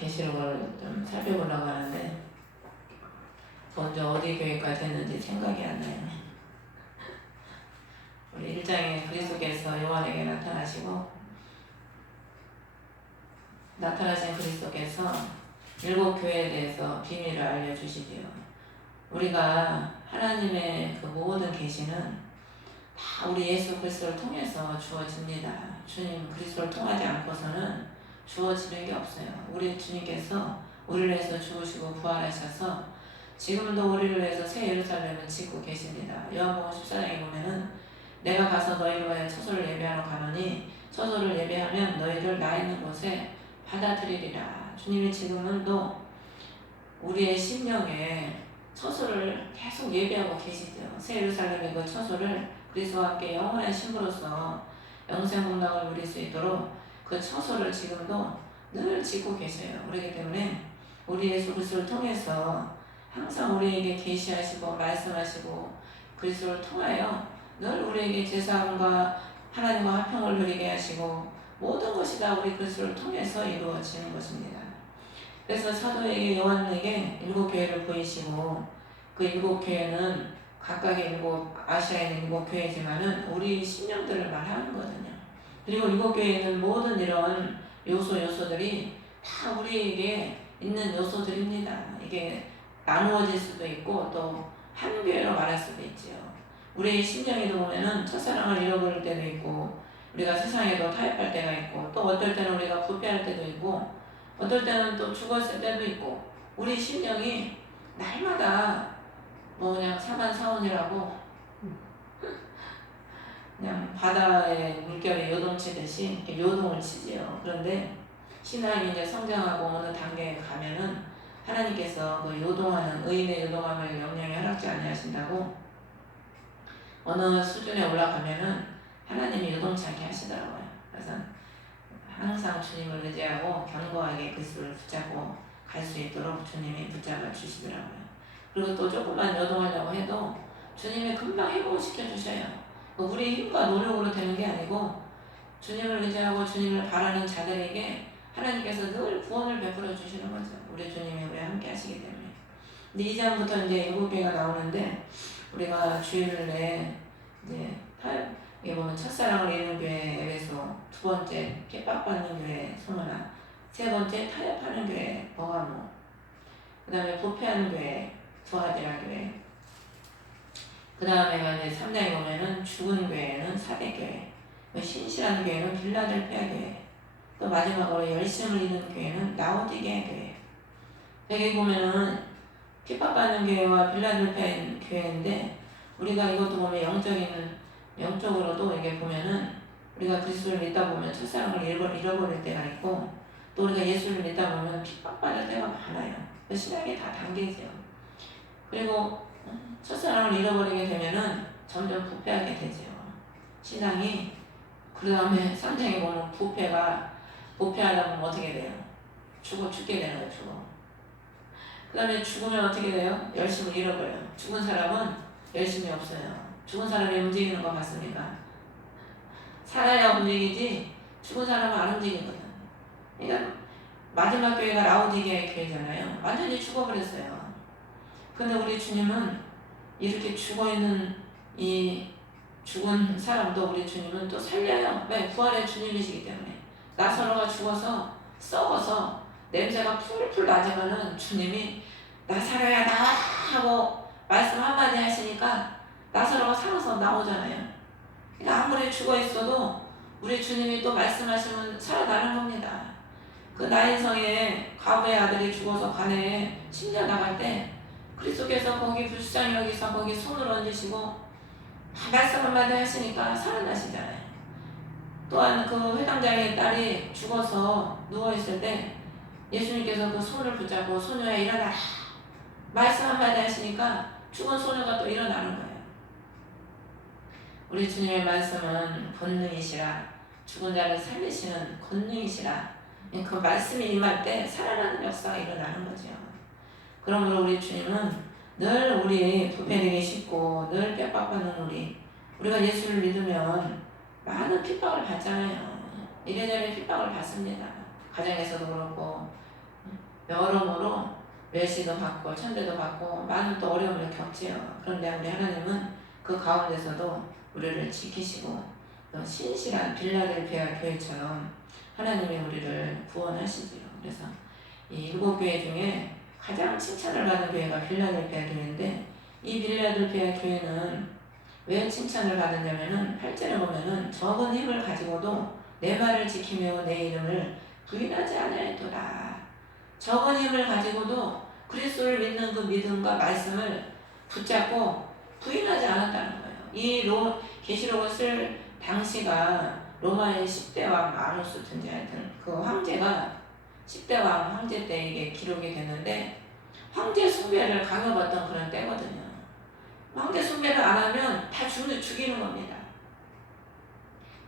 계시록을 좀 살펴보려고 하는데 먼저 어디 교회까지 했는지 생각이 안 나요. 우리 1장에 그리스도께서 요한에게 나타나신 그리스도께서 7교회에 대해서 비밀을 알려주시지요. 우리가 하나님의 그 모든 계시는 다 우리 예수 그리스도를 통해서 주어집니다. 주님 그리스도를 통하지 않고서는 주어지는 게 없어요. 우리 주님께서 우리를 위해서 죽으시고 부활하셔서 지금도 우리를 위해서 새 예루살렘을 짓고 계십니다. 요한복음 14장에 보면은 내가 가서 너희를 위하여 처소를 예배하러 가노니 처소를 예배하면 너희를 나 있는 곳에 받아들이리라. 주님이 지금은 또 우리의 심령에 처소를 계속 예배하고 계시죠. 새 예루살렘의 그 처소를 그리스도와 함께 영원한 신부로서 영생 공덕을 누릴 수 있도록 그 처소를 지금도 늘 짓고 계셔요. 그렇기 때문에 우리 예수 그리스도를 통해서 항상 우리에게 계시하시고 말씀하시고 그리스도를 통하여 늘 우리에게 제사함과 하나님과 화평을 누리게 하시고 모든 것이 다 우리 그리스도를 통해서 이루어지는 것입니다. 그래서 사도에게 요한에게 7교회를 보이시고 그 7교회는 각각의 아시아에 있는 7교회지만은 우리 심령들을 말하는 거거든요. 그리고 7교회에 있는 모든 이런 요소들이 다 우리에게 있는 요소들입니다. 이게 나누어질 수도 있고 또 한 교회로 말할 수도 있지요. 우리의 심령에도 보면은 첫사랑을 잃어버릴 때도 있고 우리가 세상에도 타협할 때가 있고 또 어떨 때는 우리가 부패할 때도 있고 어떨 때는 또 죽었을 때도 있고 우리 심령이 날마다 그냥 사만사원이라고 그냥 바다에 물결이 요동치듯이 이렇게 요동을 치지요. 그런데 신앙이 이제 성장하고 어느 단계에 가면은 하나님께서 그 요동하는 의인의 요동함을 영영히 허락지 아니하신다고 어느 수준에 올라가면은 하나님이 요동치 않게 하시더라고요. 그래서 항상 주님을 의지하고 견고하게 그리스도를 붙잡고 갈 수 있도록 주님이 붙잡아 주시더라고요. 그리고 또 조금만 요동하려고 해도 주님이 금방 회복을 시켜주셔요. 우리 힘과 노력으로 되는 게 아니고 주님을 의지하고 주님을 바라는 자들에게 하나님께서 늘 구원을 베풀어 주시는 거죠. 우리 주님이 우리와 함께 하시기 때문에. 근데 2장부터 이제 7개가 나오는데 우리가 주일에 이제 이게 보면 첫사랑을 잃는 교회 에베소, 두 번째 핍박받는 교회 소문나, 세 번째 타협하는 교회 버가모, 그 다음에 부패하는 교회 두아디라 교회, 그 다음에 이제 3장에 보면은 죽은 교회는 사대교회, 신실한 교회는 빌라델피아 교회, 또 마지막으로 열심을 잃는 교회는 라오디게아 교회. 여기 보면은 핍박받는 교회와 빌라델피아 교회인데 우리가 이것도 보면 영적으로도 이게 보면은 우리가 그리스도를 믿다 보면 첫사랑을 잃어버릴 때가 있고 또 우리가 예수를 믿다 보면 핍박받을 때가 많아요. 그 신앙이 다 단계죠. 그리고 첫사랑을 잃어버리게 되면은 점점 부패하게 되죠. 신앙이. 그 다음에 3장에 보면 부패하다 보면 어떻게 돼요? 죽게 되는 거예요. 그 다음에 죽으면 어떻게 돼요? 열심을 잃어버려요. 죽은 사람은 열심이 없어요. 죽은 사람이 움직이는 거 봤습니까? 살아야 움직이지 죽은 사람은 안 움직이거든. 그러니까 마지막 교회가 라오디게아 교회잖아요. 완전히 죽어버렸어요. 근데 우리 주님은 이렇게 죽어있는 이 죽은 사람도 우리 주님은 또 살려요. 왜? 부활의 주님이시기 때문에. 나사로가 죽어서 썩어서 냄새가 풀풀 나지만은 주님이 나사로야 나와 하고 말씀 한마디 하시니까 나사로가 살아서 나오잖아요. 그러니까 아무리 죽어있어도 우리 주님이 또 말씀하시면 살아나는 겁니다. 그 나인성의 과부의 아들이 죽어서 관에 심려 나갈 때 그리스도께서 거기 불쌍히 여기서 거기 손을 얹으시고 말씀 한마디 하시니까 살아나시잖아요. 또한 그 회당장의 딸이 죽어서 누워있을 때 예수님께서 그 손을 붙잡고 소녀야 일어나라 말씀 한마디 하시니까 죽은 소녀가 또 일어나는 거예요. 우리 주님의 말씀은 권능이시라, 죽은 자를 살리시는 권능이시라. 그 말씀이 임할 때 살아나는 역사가 일어나는 거죠. 그러므로 우리 주님은 늘 우리 부패되기 쉽고 늘 핍박받는 우리가 예수를 믿으면 많은 핍박을 받잖아요. 이래저래 핍박을 받습니다. 가정에서도 그렇고 여러모로 멸시도 받고 천대도 받고 많은 또 어려움을 겪지요. 그런데 우리 하나님은 그 가운데서도 우리를 지키시고 또 신실한 빌라델피아 교회처럼 하나님이 우리를 구원하시지요. 그래서 이 일곱 교회 중에 가장 칭찬을 받는 교회가 빌라델피아 교회인데, 이 빌라델피아 교회는 왜 칭찬을 받았냐면은 8절에 보면은 적은 힘을 가지고도 내 말을 지키며 내 이름을 부인하지 아니하였도다. 적은 힘을 가지고도 그리스도를 믿는 그 믿음과 말씀을 붙잡고 부인하지 않았다는 거예요. 이 계시록을 쓸 당시가 로마의 10대 왕 아노스든지 하여튼 그 황제가 10대 왕 황제 때 이게 기록이 됐는데, 황제 숭배를 강요받던 그런 때거든요. 황제 숭배를 안 하면 다 죽이는 겁니다.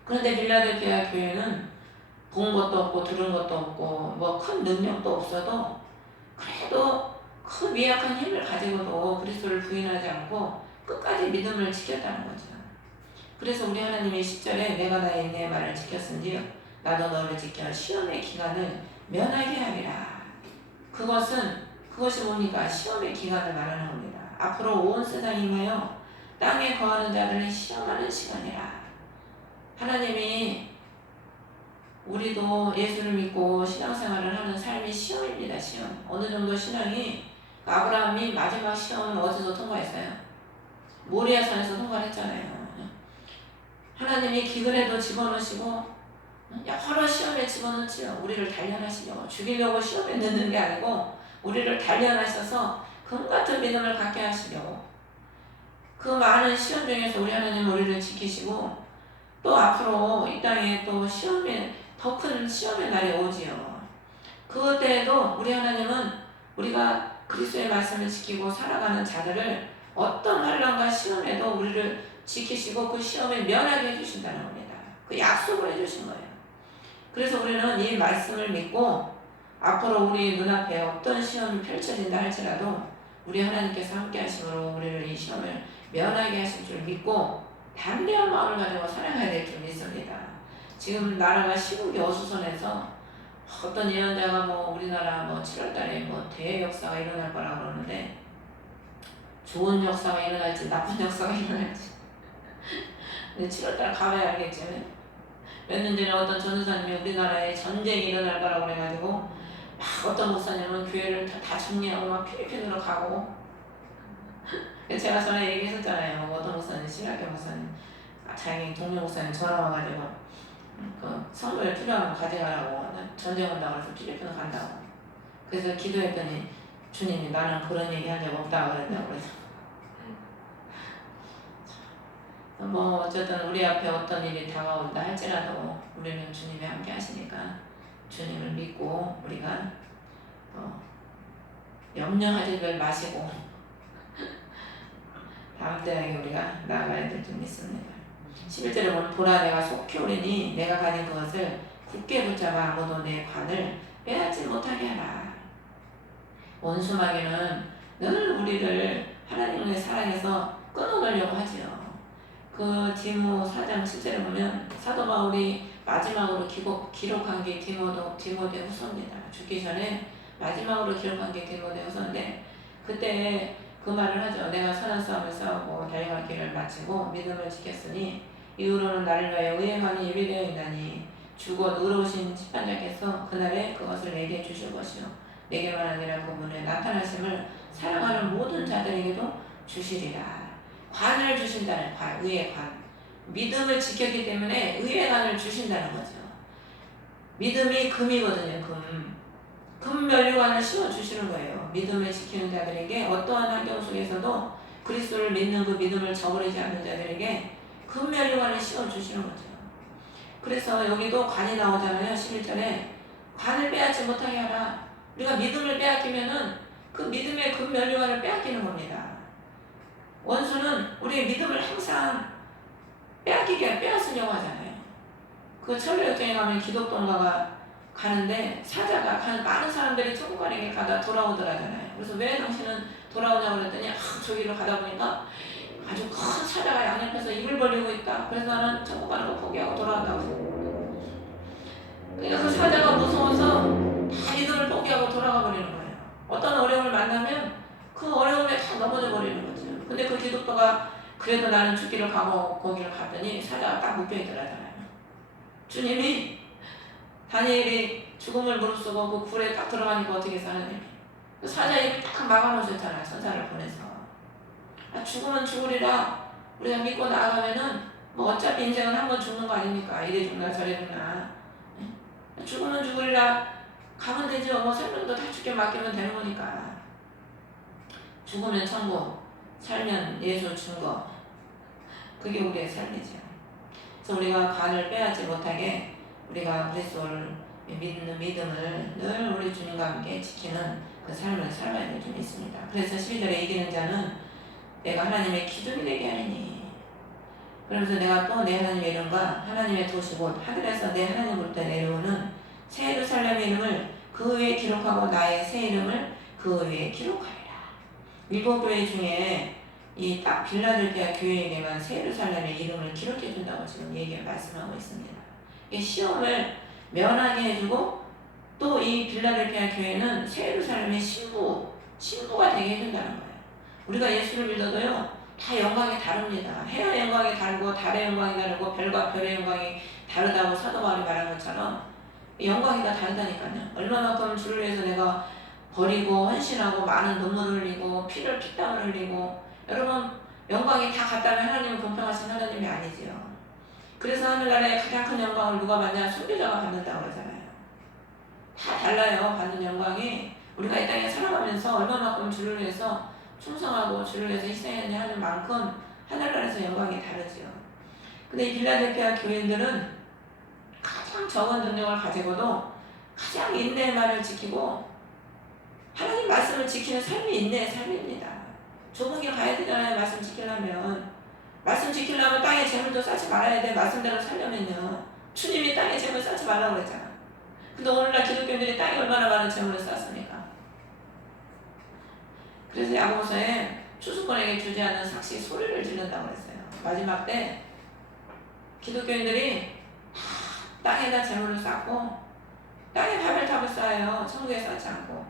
그런데 빌라델피아 교회는 본 것도 없고 들은 것도 없고 뭐 큰 능력도 없어도 그래도 그 미약한 힘을 가지고도 그리스도를 부인하지 않고 끝까지 믿음을 지켰다는 거죠. 그래서 우리 하나님이 10절에 내가 나의 내 말을 지켰은지 나도 너를 지켜 시험의 기간을 면하게 하리라. 그것이 뭡니까? 시험의 기간을 말하는 겁니다. 앞으로 온 세상이 임하여 땅에 거하는 자들을 시험하는 시간이라. 하나님이 우리도 예수를 믿고 신앙생활을 하는 삶이 시험입니다. 시험. 어느 정도 신앙이, 아브라함이 마지막 시험은 어디서 통과했어요? 모리아산에서 통과를 했잖아요. 하나님이 기근에도 집어넣으시고 여러 시험에 집어넣지요. 우리를 단련하시려고, 죽이려고 시험에 넣는 게 아니고 우리를 단련하셔서 금같은 믿음을 갖게 하시려고. 그 많은 시험 중에서 우리 하나님은 우리를 지키시고 또 앞으로 이 땅에 또 더 큰 시험의 날이 오지요. 그때에도 우리 하나님은 우리가 그리스도의 말씀을 지키고 살아가는 자들을 어떤 환난과 시험에도 우리를 지키시고 그 시험에 면하게 해주신다는 겁니다. 그 약속을 해주신 거예요. 그래서 우리는 이 말씀을 믿고 앞으로 우리 눈앞에 어떤 시험이 펼쳐진다 할지라도 우리 하나님께서 함께 하심으로 우리를 이 시험을 면하게 하실 줄 믿고 담대한 마음을 가지고 살아가야 될 줄 믿습니다. 지금 나라가 시국이 어수선해서 어떤 예언자가 우리나라 7월달에 대역사가 일어날 거라고 그러는데, 좋은 역사가 일어날지 나쁜 역사가 일어날지 근데 7월달 가봐야 알겠지. 몇 년 전에 어떤 전도사님이 우리나라에 전쟁이 일어날 거라고 그래가지고 어떤 목사님은 교회를 다 정리하고 필리핀으로 가고, 제가 전에 얘기했었잖아요. 어떤 목사님, 신학교 목사님, 자기 동료 목사님 전화 와가지고 그 선물 필요하면 가져가라고, 전쟁 온다고 해서 필리핀을 간다고. 그래서 기도했더니 주님이 나는 그런 얘기 한 적 없다고 그랬다고. 그래서 어쨌든 우리 앞에 어떤 일이 다가온다 할지라도 우리는 주님이 함께 하시니까 주님을 믿고 우리가 염려하지를 마시고 담대하게 우리가 나아가야 될 줄 믿습니다. 11절에 보면 보라 내가 속히 오리니 내가 가진 그것을 굳게 붙잡아 아무도 내 관을 빼앗지 못하게 하라. 원수마귀는 늘 우리를 하나님의 사랑에서 끊어놓으려고 하지요. 그 디모 4장 7절에 보면 사도 바울이 마지막으로 기록한 게 디모데 후서입니다. 죽기 전에 마지막으로 기록한 게 디모데 후서인데, 그때 그 말을 하죠. 내가 선한 싸움을 싸우고 달려갈 길을 마치고 믿음을 지켰으니 이후로는 나를 위하여 의의 관이 예비되어 있나니 주곧 의로우신 심판자께서 그날에 그것을 내게 주실 것이요 내게만 아니라 그분의 나타나심을 사랑하는 모든 자들에게도 주시리라. 관을 주신다는 의의 관. 믿음을 지켰기 때문에 의의 관을 주신다는 거죠. 믿음이 금이거든요. 금 면류관을 씌워주시는 거예요. 믿음을 지키는 자들에게 어떠한 환경 속에서도 그리스도를 믿는 그 믿음을 저버리지 않는 자들에게 금 면류관을 씌워주시는 거죠. 그래서 여기도 관이 나오잖아요. 11절에 관을 빼앗지 못하게 하라. 우리가 믿음을 빼앗기면은 그 믿음의 금 면류관을 빼앗기는 겁니다. 원수는 우리의 믿음을 항상 빼앗으려고 하잖아요. 그 천주교에 가면 기독동가가 가는데 사자가 많은 사람들이 천국 가는 길 가다 돌아오더라잖아요. 그래서 왜 당신은 돌아오냐고 그랬더니 저기로 가다 보니까 아주 큰 사자가 양옆에서 입을 벌리고 있다. 그래서 나는 천국 가는 거 포기하고 돌아왔다고. 그러니까 그 사자가 무서워서 다 믿음을 포기하고 돌아가 버리는 거예요. 어떤 어려움을 만나면 그 어려움에 다 넘어져 버리는 거죠. 근데 그 기독교가 그래도 나는 죽기를 가고 거기를 갔더니 사자가 딱 묶여있더라잖아요. 주님이 다니엘이 죽음을 무릅쓰고 그 굴에 딱 들어가니까 어떻게 해서 하나님이 그 사자 입을 딱 막아놓으셨잖아요. 천사를 보내서. 아, 죽으면 죽으리라 우리가 믿고 나아가면은 뭐 어차피 인생은 한 번 죽는 거 아닙니까? 이래 죽나 저래 죽나. 죽으면 죽으리라 가면 되죠. 뭐 생명도 다 죽게 맡기면 되는 거니까. 죽으면 천국, 살면 예수 증거. 그게 우리의 삶이죠. 그래서 우리가 간을 빼앗지 못하게 우리가 그리스도를 믿는 믿음을 늘 우리 주님과 함께 지키는 그 삶을 살아야 될 줄 믿습니다. 그래서 12절에 이기는 자는 내가 하나님의 기둥이 되게 하리니. 그러면서 내가 또 내 하나님의 이름과 하나님의 도시 곧 하늘에서 내 하나님으로부터 내려오는 새 예루살렘의 이름을 그 위에 기록하고 나의 새 이름을 그 위에 기록하리라. 일곱 교회 중에 이 딱 빌라델피아 교회에게만 새 예루살렘의 이름을 기록해 준다고 지금 말씀하고 있습니다. 이 시험을 면하게 해주고 또 이 빌라델피아 교회는 새 예루살렘의 신부가 되게 해준다는 거예요. 우리가 예수를 믿어도요 다 영광이 다릅니다. 해의 영광이 다르고 달의 영광이 다르고 별과 별의 영광이 다르다고 사도 바울이 말한 것처럼 영광이 다 다르다니까요. 얼마만큼 주를 위해서 내가 버리고 헌신하고 많은 눈물을 흘리고 피땀을 흘리고 여러분 영광이 다 같다면 하나님은 공평하신 하나님이 아니지요. 그래서 하늘나라의 가장 큰 영광을 누가 받냐? 순교자가 받는다고 그러잖아요. 다 달라요. 받는 영광이. 우리가 이 땅에 살아가면서 얼마만큼 주를 위해서 충성하고 주를 위해서 희생했냐 하는 만큼 하늘나라에서 영광이 다르지요. 근데 이 빌라델피아 교인들은 가장 적은 능력을 가지고도 가장 인내의 말을 지키고 하나님 말씀을 지키는 삶이 인내의 삶입니다. 좁은 길 가야 되잖아요. 말씀 지키려면. 말씀 지키려면 땅에 재물도 쌓지 말아야 돼. 말씀대로 살려면요. 주님이 땅에 재물 쌓지 말라고 그랬잖아. 근데 오늘날 기독교인들이 땅에 얼마나 많은 재물을 쌓습니까? 그래서 야고보서에 추수꾼에게 주지 않는 삭시 소리를 지른다고 했어요. 마지막 때 기독교인들이 땅에다 재물을 쌓고 땅에 바벨탑을 쌓아요. 천국에 쌓지 않고.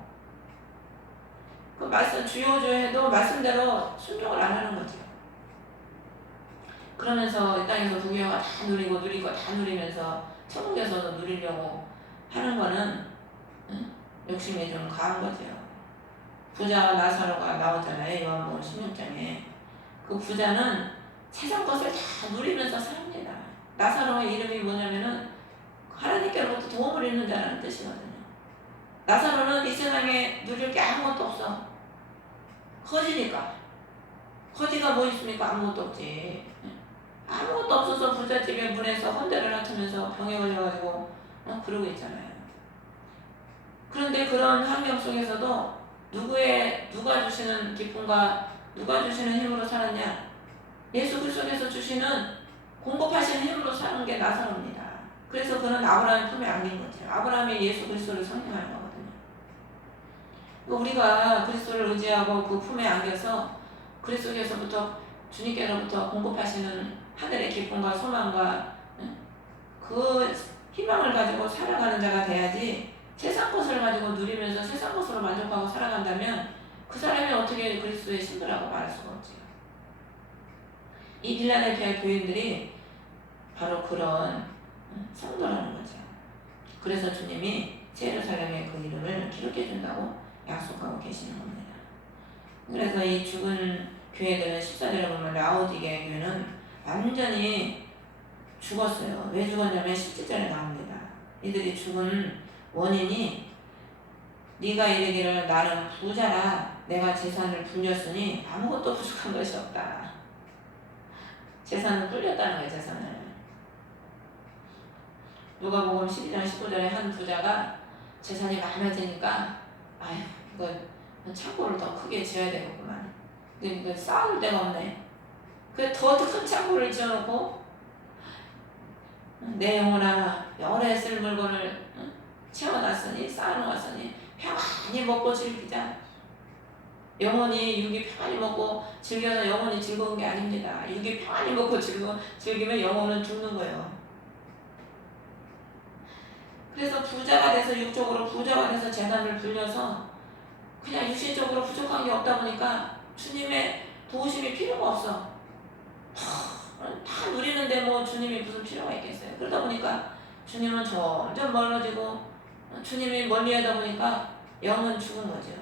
그 말씀 주요주해도 말씀대로 순종을 안 하는 거죠. 그러면서 이 땅에서 부귀영화 다 누리고 다 누리면서 천국에서도 누리려고 하는 거는 욕심이 좀 강한 거죠. 부자와 나사로가 나오잖아요. 요한복음 16장에. 그 부자는 세상 것을 다 누리면서 삽니다. 나사로의 이름이 뭐냐면은 하나님께로부터 도움을 잃는 자라는 뜻이거든요. 나사로는 이 세상에 누릴 게 아무것도 없어. 거지니까. 거지가 뭐 있습니까? 아무것도 없지. 아무것도 없어서 부잣집의 문에서 헌대를 맡으면서 병에 걸려가지고 그러고 있잖아요. 그런데 그런 환경 속에서도 누가 주시는 기쁨과 누가 주시는 힘으로 살았냐? 예수 그리스도께서 주시는 공급하시는 힘으로 사는 게 나사로입니다. 그래서 그는 아브라함의 품에 안긴 거죠. 아브라함이 예수 그리스도를 상징하는 거거든요. 우리가 그리스도를 의지하고 그 품에 안겨서 그리스도께서부터 주님께로부터 공급하시는 하늘의 기쁨과 소망과 그 희망을 가지고 살아가는 자가 돼야지 세상 것을 가지고 누리면서 세상 것으로 만족하고 살아간다면 그 사람이 어떻게 그리스도의 신부라고 말할 수가 없지요. 이 빌라델피아 교인들이 바로 그런 성도라는 거죠. 그래서 주님이 새 예루살렘의 그 이름을 기록해 준다고 약속하고 계시는 겁니다. 그래서 이 죽은 교회들은 14절에 보면 라오디게 교회는 완전히 죽었어요. 왜 죽었냐면 17절에 나옵니다. 이들이 죽은 원인이 네가 이르기를 나는 부자라 내가 재산을 불렸으니 아무것도 부족한 것이 없다. 재산을 불렸다는 거예요. 재산을. 누가복음 12장 19절에 한 부자가 재산이 많아지니까 아휴 이거 창고를 더 크게 지어야 되겠구만. 근데 쌓을 데가 없네. 그래서 더 큰 창고를 지어놓고 내 영혼아 오래 쓸 물건을 채워놨으니 쌓아놓았으니 평안히 먹고 즐기자. 영혼이 육이 평안히 먹고 즐겨서 영혼이 즐거운 게 아닙니다. 육이 평안히 먹고 즐기면 영혼은 죽는 거예요. 그래서 부자가 돼서 육적으로 부자가 돼서 재산을 불려서 그냥 육신적으로 부족한 게 없다 보니까 주님의 도우심이 필요가 없어. 다 누리는데 뭐 주님이 무슨 필요가 있겠어요. 그러다 보니까 주님은 점점 멀어지고 주님이 멀리 하다 보니까 영은 죽은 거죠.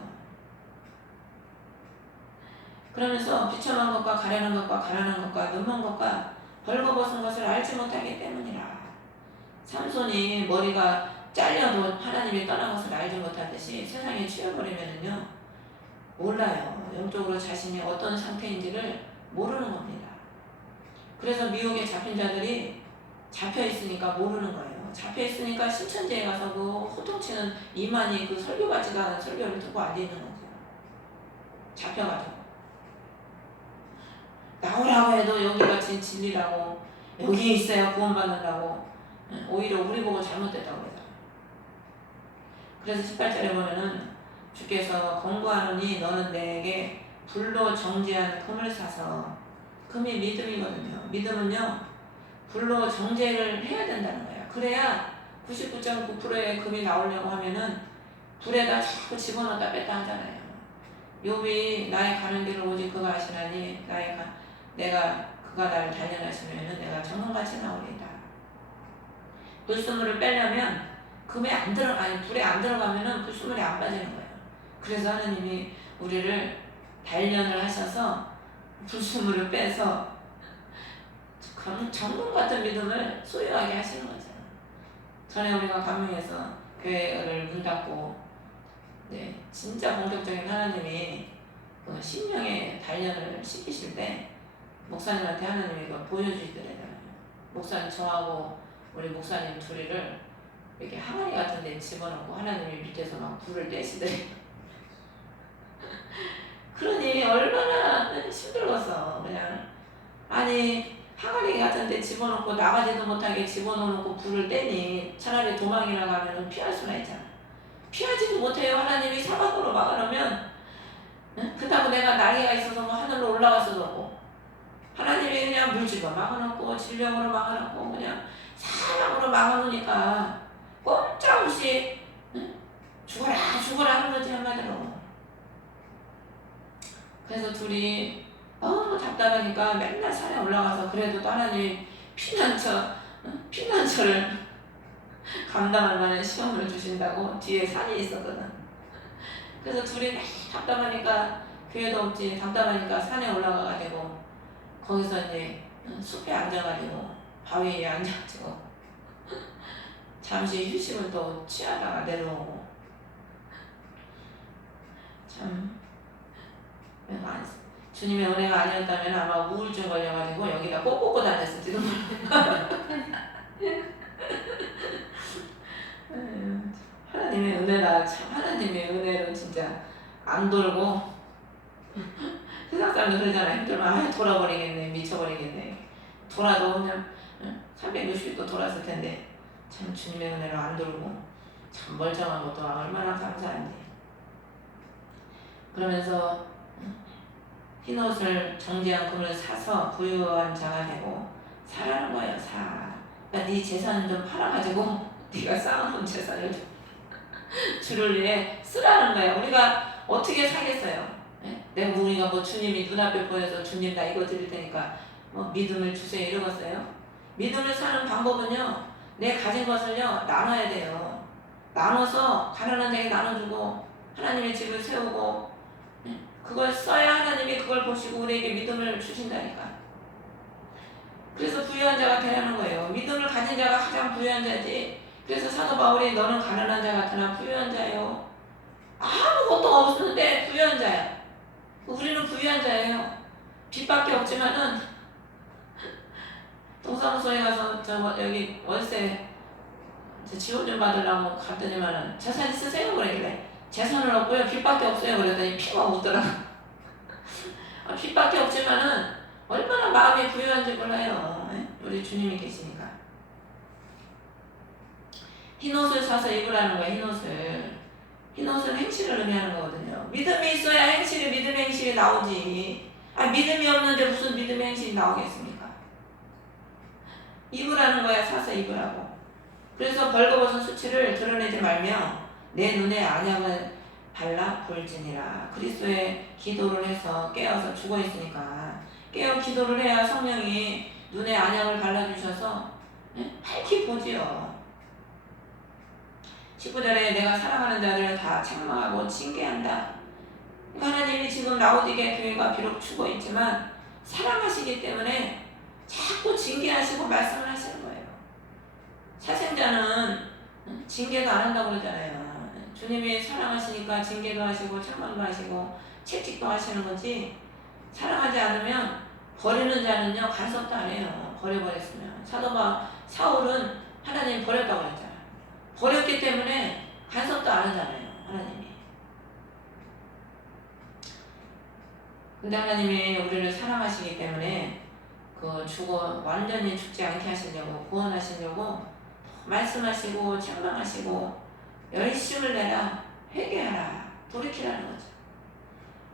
그러면서 비참한 것과 가련한 것과 가난한 것과 눈먼 것과 벌거벗은 것을 알지 못하기 때문이라. 삼손이 머리가 잘려도 하나님이 떠난 것을 알지 못하듯이 세상에 치여버리면은요 몰라요. 영적으로 자신이 어떤 상태인지를 모르는 겁니다. 그래서 미혹에 잡힌 자들이 잡혀 있으니까 모르는 거예요. 잡혀 있으니까 신천지에 가서 그 호통치는 이만희 그 설교 같지도 않은 설교를 듣고 앉아 있는 거죠. 잡혀가지고 나오라고 해도 여기가 진리라고 여기 있어야 구원받는다고 오히려 우리 보고 잘못됐다고 해요. 그래서 18절에 보면은 주께서 권고하노니 너는 내게 불로 정제한 금을 사서 금이 믿음이거든요. 믿음은요 불로 정제를 해야 된다는 거예요. 그래야 99.9%의 금이 나오려고 하면은 불에다 자꾸 집어넣었다 뺐다 하잖아요. 욥이 나의 가는 길을 오직 그가 아시나니 내가 그가 나를 단련하시면은 내가 정금같이 나오리이다. 불순물을 빼려면 불에 안 들어가면은 불순물이 안 빠지는 거예요. 그래서 하나님이 우리를 단련을 하셔서 불순물을 빼서 정금 같은 믿음을 소유하게 하시는 거죠. 전에 우리가 감명해서 교회를 문 닫고 진짜 본격적인 하나님이 그 심령의 단련을 시키실 때 목사님한테 하나님이 그걸 보여주시더래요. 목사님 저하고 우리 목사님 둘이를 이렇게 항아리 같은 데 집어넣고 하나님이 밑에서 막 불을 떼시더래요. 그러니 얼마나 힘들었어. 그냥 아니 항아리 같은 데 집어넣고 나가지도 못하게 집어넣고 불을 떼니 차라리 도망이라고 하면 피할 수나 있잖아. 피하지도 못해요. 하나님이 사방으로 막아놓으면 그렇다고 내가 날개가 있어서 뭐 하늘로 올라갈 수도 없고 하나님이 그냥 물질로 막아놓고 질병으로 막아놓고 그냥 사방으로 막아놓으니까 꼼짝없이 죽어라 하는 거지 한마디로. 그래서 둘이 너무 답답하니까 맨날 산에 올라가서 그래도 또 하나님이 피난처를 감당할 만한 시험을 주신다고 뒤에 산이 있었거든. 그래서 둘이 답답하니까 교회도 없지 답답하니까 산에 올라가가지고 거기서 이제 숲에 앉아가지고 바위에 앉아가지고 잠시 휴식을 또 취하다가 내려오고 참 주님의 은혜가 아니었다면 아마 우울증 걸려가지고 여기다 꼭 꽂고 다녔을지도 몰라요. 하나님의 은혜가 참 하나님의 은혜로 진짜 안 돌고 세상 사람들 그러잖아. 힘들면 돌아버리겠네 미쳐버리겠네. 돌아도 그냥 360도 돌았을 텐데 참 주님의 은혜로 안 돌고 참 멀쩡한 것도 얼마나 감사한지. 그러면서 흰옷을 정제한 금을 사서 부유한 자가 되고 사라는 거예요. 그러니까 네 재산을 좀 팔아가지고 네가 쌓아놓은 재산을 좀 주를 위해 쓰라는 거예요. 우리가 어떻게 사겠어요? 우리가 뭐 주님이 눈앞에 보여서 주님 나 이거 드릴 테니까 뭐 믿음을 주세요 이러겠어요? 믿음을 사는 방법은요 내 가진 것을요 나눠야 돼요. 나눠서 가난한 자에게 나눠주고 하나님의 집을 세우고 그걸 써야 하나님이 그걸 보시고 우리에게 믿음을 주신다니까. 그래서 부유한 자가 되라는 거예요. 믿음을 가진 자가 가장 부유한 자지. 그래서 사도 바울이 너는 가난한 자 같으나 부유한 자요. 아무것도 없는데 부유한 자야. 우리는 부유한 자예요. 빚밖에 없지만은 동사무소에 가서 여기 월세 지원 좀 받으려고 갔더니만은 재산 있으세요? 그러길래 재산은 없고요 빚밖에 없어요. 그랬더니 피가 오더라. 빚밖에 없지만은 얼마나 마음이 부유한지 몰라요. 우리 주님이 계시니까. 흰옷을 사서 입으라는 거예요. 흰옷은 행실을 의미하는 거거든요. 믿음이 있어야 믿음의 행실이 나오지. 믿음이 없는데 무슨 믿음의 행실이 나오겠습니까? 입으라는 거야. 사서 입으라고. 그래서 벌거벗은 수치를 드러내지 말며 내 눈에 안약을 발라 볼지니라. 그리스도의 기도를 해서 깨어서 죽어 있으니까 깨어 기도를 해야 성령이 눈에 안약을 발라주셔서 밝히 보지요. 19절에 내가 사랑하는 자들을 다 책망하고 징계한다. 하나님이 지금 라오디게 교회가 비록 죽어 있지만 사랑하시기 때문에 자꾸 징계하시고 말씀을 하시는 거예요. 사생자는 징계도 안 한다고 그러잖아요. 주님이 사랑하시니까 징계도 하시고 책망도 하시고 채찍도 하시는 거지, 사랑하지 않으면 버리는 자는요 간섭도 안 해요. 버려버렸으면. 사울은 하나님 버렸다고 그랬잖아요. 버렸기 때문에 간섭도 안 하잖아요, 하나님이. 근데 하나님이 우리를 사랑하시기 때문에 완전히 죽지 않게 하시려고, 구원하시려고 말씀하시고 책망하시고 열심을 내라, 회개하라, 돌이키라는 거죠.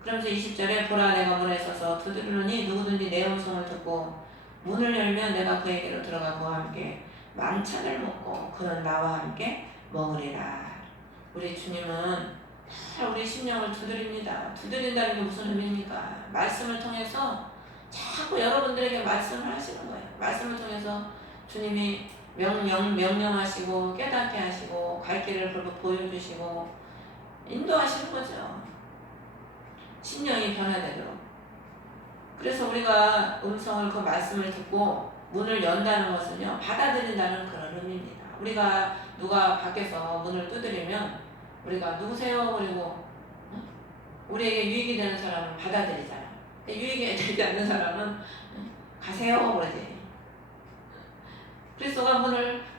그러면서 20절에 보라 내가 문에 서서 두드리노니 누구든지 내 음성을 듣고 문을 열면 내가 그에게로 들어가 그와 함께 만찬을 먹고 그는 나와 함께 먹으리라. 우리 주님은 다 우리 심령을 두드립니다. 두드린다는 게 무슨 의미입니까? 말씀을 통해서 자꾸 여러분들에게 말씀을 하시는 거예요. 말씀을 통해서 주님이 명령하시고 깨닫게 하시고 갈 길을 보여주시고 인도하시는 거죠. 심령이 변화되도록. 그래서 우리가 음성을, 그 말씀을 듣고 문을 연다는 것은요, 받아들인다는 그런 의미입니다. 우리가 누가 밖에서 문을 두드리면 우리가 누구세요? 그리고 우리에게 유익이 되는 사람은 받아들이잖아요. 유익이 되지 않는 사람은 가세요 그러지. 그리스도가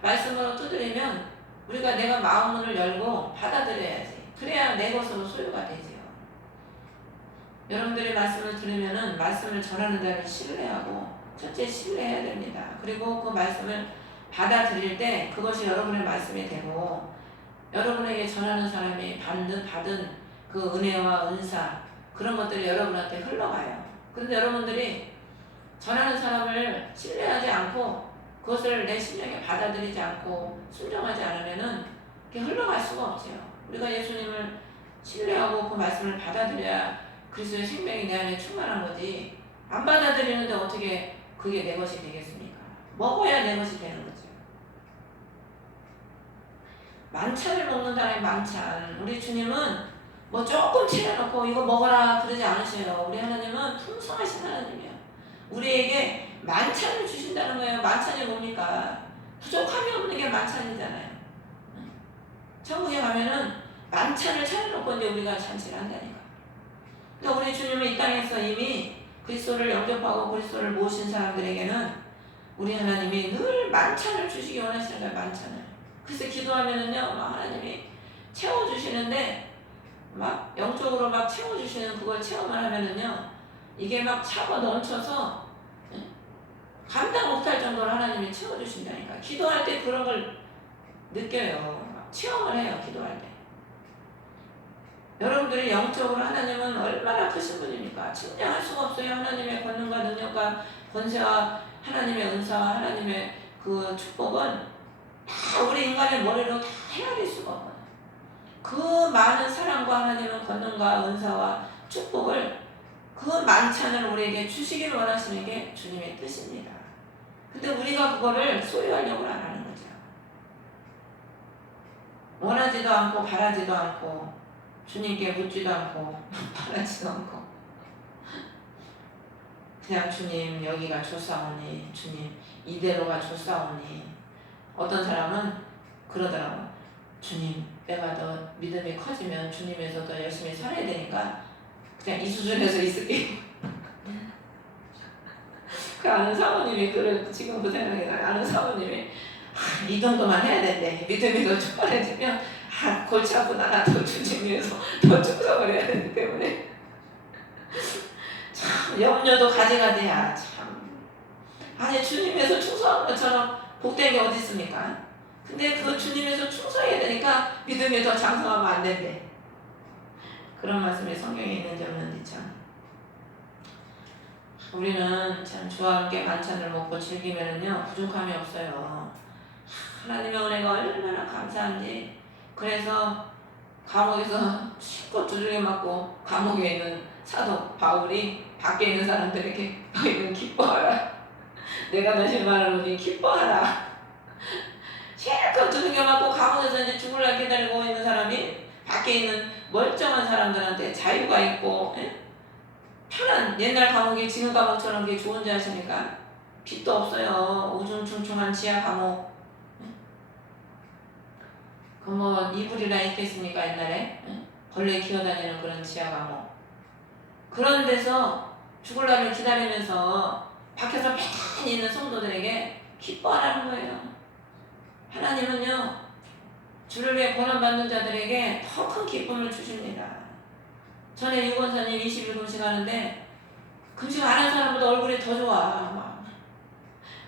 말씀으로 두드리면 우리가 내가 마음문을 열고 받아들여야지. 그래야 내 것으로 소유가 되지요. 여러분들이 말씀을 들으면은 말씀을 전하는 자를 신뢰하고 첫째 신뢰해야 됩니다. 그리고 그 말씀을 받아들일 때 그것이 여러분의 말씀이 되고 여러분에게 전하는 사람이 받은 그 은혜와 은사, 그런 것들이 여러분한테 흘러가요. 그런데 여러분들이 전하는 사람을 신뢰하지 않고 그것을 내 심령에 받아들이지 않고 순종하지 않으면은 그게 흘러갈 수가 없어요. 우리가 예수님을 신뢰하고 그 말씀을 받아들여야 그리스도의 생명이 내 안에 충만한 거지, 안 받아들이는데 어떻게 그게 내 것이 되겠습니까? 먹어야 내 것이 되는 거죠. 만찬을 먹는다는 만찬. 우리 주님은 뭐 조금 채워놓고 이거 먹어라 그러지 않으셔요. 우리 하나님은 풍성하신 하나님이에요. 우리에게 만찬을 주신다는 거예요. 만찬이 뭡니까? 부족함이 없는 게 만찬이잖아요. 천국에 가면은 만찬을 차려놓고 이제 우리가 잔치를 한다니까. 그러니까 우리 주님은 이 땅에서 이미 그리스도를 영접하고 그리스도를 모신 사람들에게는 우리 하나님이 늘 만찬을 주시기 원하시는 거예요. 만찬을. 그래서 기도하면은요, 하나님이 채워주시는데, 영적으로 채워주시는 그걸 체험을 하면은요, 이게 차고 넘쳐서, 감당 못할 정도로 하나님이 채워주신다니까. 기도할 때 그런 걸 느껴요. 체험을 해요, 기도할 때. 여러분들이 영적으로 하나님은 얼마나 크신 분입니까? 측량할 수가 없어요. 하나님의 권능과 능력과 권세와 하나님의 은사와 하나님의 그 축복은 다 우리 인간의 머리로 다 헤아릴 수가 없어요. 그 많은 사랑과 하나님의 권능과 은사와 축복을, 그 만찬을 우리에게 주시기를 원하시는 게 주님의 뜻입니다. 근데 우리가 그거를 소유하려고 안 하는 거죠. 원하지도 않고 바라지도 않고 주님께 묻지도 않고 바라지도 않고 그냥 주님 여기가 좋사오니, 주님 이대로가 좋사오니. 어떤 사람은 그러더라고. 주님, 내가 더 믿음이 커지면 주님에서 더 열심히 살아야 되니까 그냥 이 수준에서 있을게요. 그 아는 사모님이 지금 그 생각이 나요. 아는 사모님이 이 정도만 해야 된대. 믿음이 더 충만해지면 골치 아프다. 나 더 주님에서 더 충성을 해야 되기 때문에 참 염려도 가지가 돼야 참. 아니 주님에서 충성한 것처럼 복된 게 어디 있습니까? 근데 그 주님에서 충성해야 되니까 믿음이 더 장성하면 안 된대. 그런 말씀이 성경에 있는지 없는지 참. 우리는 참 주와 함께 만찬을 먹고 즐기면은요 부족함이 없어요. 하나님의 은혜가 얼마나 감사한지. 그래서 감옥에서 실컷 두들겨 맞고 감옥에 있는 사도 바울이 밖에 있는 사람들에게 너희는 기뻐하라. 내가 너희 말을 보니 기뻐하라. 실컷 두들겨 맞고 감옥에서 이제 죽을라 기다리고 있는 사람이 밖에 있는 멀쩡한 사람들한테 자유가 있고, 예? 편한, 옛날 감옥이 지금 감옥처럼 게 좋은지 아십니까? 빛도 없어요. 우중충충한 지하 감옥. 그 뭐 이불이나 있겠습니까 옛날에? 벌레 기어다니는 그런 지하 감옥. 그런 데서 죽을 날을 기다리면서 밖에서 편히 있는 성도들에게 기뻐하라는 거예요. 하나님은요, 주를 위해 고난받는 자들에게 더 큰 기쁨을 주십니다. 전에 유권사님 21금식 하는데 금식 안 한 사람보다 얼굴이 더 좋아. 막.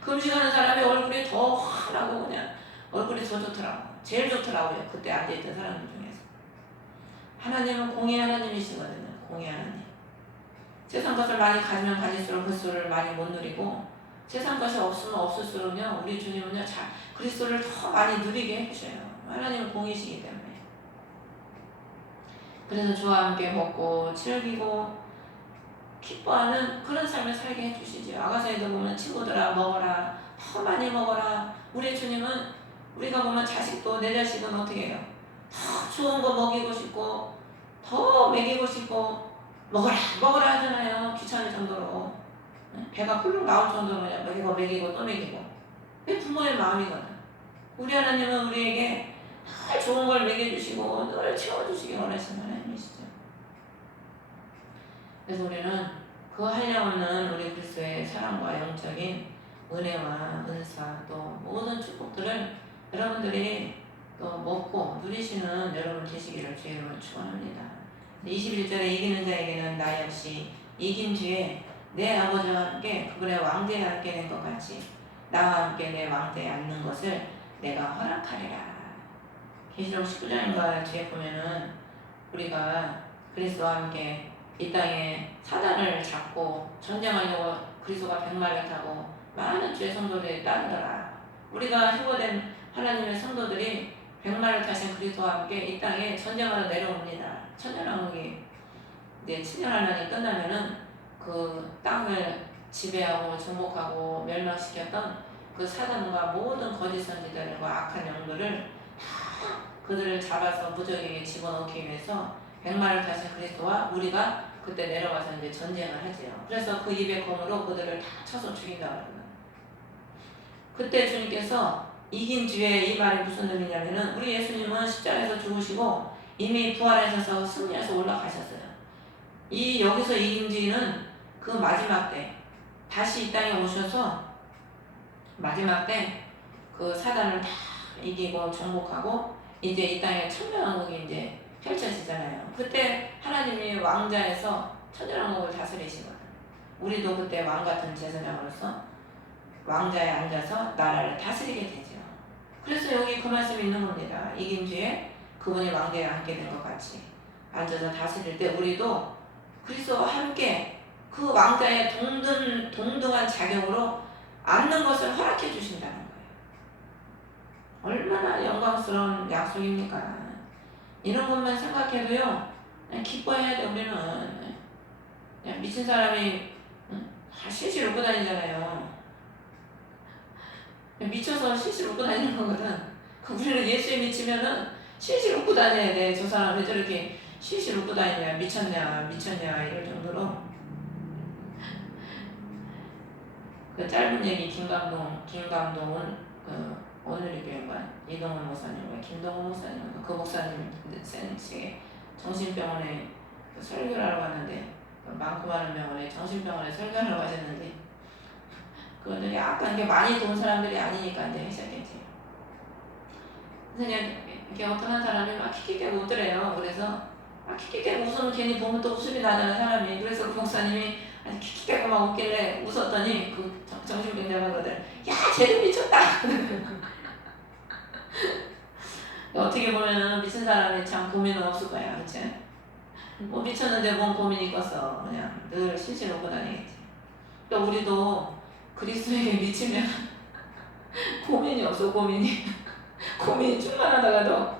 금식하는 사람이 얼굴이 더 환하고 그냥 얼굴이 더 좋더라고. 제일 좋더라고요. 그때 앉아있던 사람들 중에서. 하나님은 공의 하나님이시거든요. 공의 하나님. 세상 것을 많이 가지면 가질수록 그리스도를 많이 못 누리고, 세상 것이 없으면 없을수록요, 우리 주님은요, 그리스도를 더 많이 누리게 해주셔요. 하나님은 공이시기 때문에. 그래서 주와 함께 먹고 즐기고 기뻐하는 그런 삶을 살게 해주시죠. 아가서에도 보면 친구들아 먹어라, 더 많이 먹어라. 우리 주님은 우리가 보면 자식도, 내 자식은 어떻게 해요? 더 좋은 거 먹이고 싶고 더 먹이고 싶고 먹어라 먹어라 하잖아요. 귀찮을 정도로. 배가 훌쩍 나올 정도로 그냥 먹이고 또 먹이고. 그게 부모의 마음이거든. 우리 하나님은 우리에게 늘 좋은 걸 먹여주시고 늘 채워주시기 원하시는 하나님이시죠. 그래서 우리는 그 한량없는 우리 그리스도의 사랑과 영적인 은혜와 은사 또 모든 축복들을 여러분들이 또 먹고 누리시는 여러분 되시기를 주의로 축원합니다. 21절에 이기는 자에게는 나 역시 이긴 뒤에 내 아버지와 함께 그분의 왕대에 앉게 된 것 같이 나와 함께 내 왕대에 앉는 것을 내가 허락하리라. 계시록 19장인가 뒤에 보면은 우리가 그리스도와 함께 이 땅에 사단을 잡고 전쟁하려고 그리스도가 백마를 타고 많은 주의 성도들이 따르더라. 우리가 휴거된 하나님의 성도들이 백마를 타신 그리스도와 함께 이 땅에 전쟁하러 내려옵니다. 천년왕국이 이제 7년환란이 끝나면은 그 땅을 지배하고 정복하고 멸망시켰던 그 사단과 모든 거짓 선지자들과 악한 영들을 다 그들을 잡아서 무적에게 집어넣기 위해서 백마를 타신 그리스도와 우리가 그때 내려와서 이제 전쟁을 하지요. 그래서 그 입의 검으로 그들을 다 쳐서 죽인다고 하거든요. 그때 주님께서 이긴 뒤에 이 말이 무슨 의미냐면은 우리 예수님은 십자가에서 죽으시고 이미 부활하셔서 승리해서 올라가셨어요. 이 여기서 이긴 뒤는 그 마지막 때 다시 이 땅에 오셔서 마지막 때 그 사단을 다 이기고 정복하고 이제 이 땅에 천년왕국이 이제 펼쳐지잖아요. 그때 하나님이 왕자에서 천년왕국을 다스리시거든. 우리도 그때 왕 같은 제사장으로서 왕자에 앉아서 나라를 다스리게 되죠. 그래서 여기 그 말씀이 있는 겁니다. 이긴 뒤에 그분이 왕자에 앉게 된 것 같이 앉아서 다스릴 때 우리도 그리스도와 함께 그 왕자의 동등한 자격으로 앉는 것을 허락해 주신다는 거예요. 얼마나 영광스러운 약속입니까? 이런 것만 생각해도요, 그냥 기뻐해야 돼. 우리는 그냥 미친 사람이 실실 웃고 다니잖아요. 미쳐서 실실 웃고 다니는 거거든. 우리는 예수에 미치면은 실실 웃고 다녀야 돼. 저 사람 왜 저렇게 실실 웃고 다니냐, 미쳤냐 이럴 정도로. 그 짧은 얘기 김감동은 그 오늘의 교회관 이동훈 목사님과 김동훈 목사님 그 목사님 센치에 정신병원에 그 설교를 하러 갔는데 많고 많은 병원에 정신병원에 설교를 하러 가셨는데 그거는 약간 이게 많이 돈 사람들이 아니니까 이제 하셨겠지. 그래서 이렇게 어떤 한 사람이 막 킥킥대고 웃더래요. 그래서 막 킥킥대고 웃으면 괜히 보면 또 웃음이 나잖아 사람이. 그래서 그 목사님이 킥킥대고 막 웃길래 웃었더니 그 정신병자가 그러더래. 야 쟤는 미쳤다. 어떻게 보면은 미친 사람이 참 고민은 없을 거야, 그치? 뭐 미쳤는데 뭔 고민이 있겠어. 그냥 늘 실실 웃고 다니겠지. 또 우리도 그리스도에게 미치면 고민이 없어, 고민이. 고민이 충만하다가도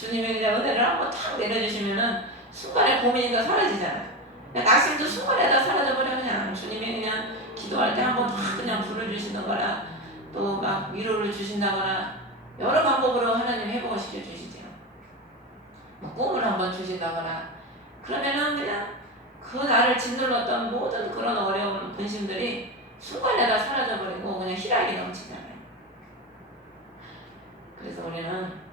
주님이 그냥 은혜를 한번 탁 내려주시면은 순간에 고민이 다 사라지잖아. 그냥 낙심도 순간에 다 사라져버려. 그냥 주님이 그냥 기도할 때 한번 탁 그냥 불을 주시는 거라, 또 막 위로를 주신다거나 여러 방법으로 하나님 회복을 시켜주시죠. 뭐 꿈을 한번 주신다거나, 그러면은 그냥 그 나를 짓눌렀던 모든 그런 어려운 근심들이 순간에 다 사라져버리고 그냥 희락이 넘치잖아요. 그래서 우리는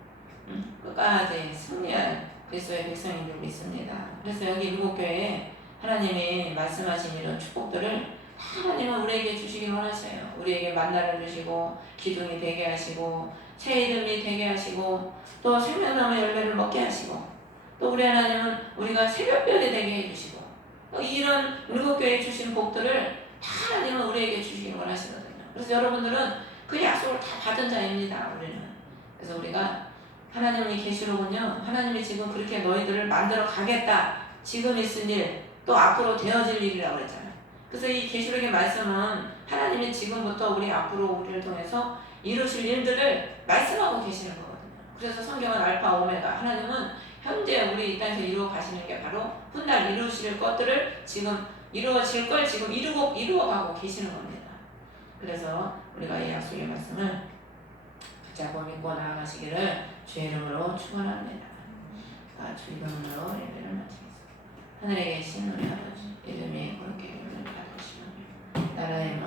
끝까지 승리할 그리스도의 백성인 줄 믿습니다. 그래서 여기 일곱교회에 하나님이 말씀하신 이런 축복들을 하나님은 우리에게 주시길 원하셔요. 우리에게 만나를 주시고 기둥이 되게 하시고 새 이름이 되게 하시고 또 생명나무 열매를 먹게 하시고, 또 우리 하나님은 우리가 새벽별이 되게 해주시고, 또 이런 일곱교회에 주신 복들을 다 하나님은 우리에게 주시길 원하시거든요. 그래서 여러분들은 그 약속을 다 받은 자입니다. 우리는. 그래서 우리가 하나님이 계시로군요. 하나님이 지금 그렇게 너희들을 만들어 가겠다. 지금 있을 일, 또 앞으로 되어질 일이라고 그랬잖아요. 그래서 이 계시록의 말씀은 하나님이 지금부터 우리 앞으로 우리를 통해서 이루실 일들을 말씀하고 계시는 거거든요. 그래서 성경은 알파 오메가, 하나님은 현재 우리 이 땅에서 이루어 가시는 게 바로 훗날 이루실 것들을 지금 이루어질 걸 지금 이루어가고 계시는 겁니다. 그래서 우리가 이 약속의 말씀을 붙잡고 믿고 나아가시기를 주의 이름으로 축원합니다. 주 이름으로 예배를 마치겠습니다. 하늘에 계신 우리 아버지, 이름이 거룩히 여김을 받으시오며 나라의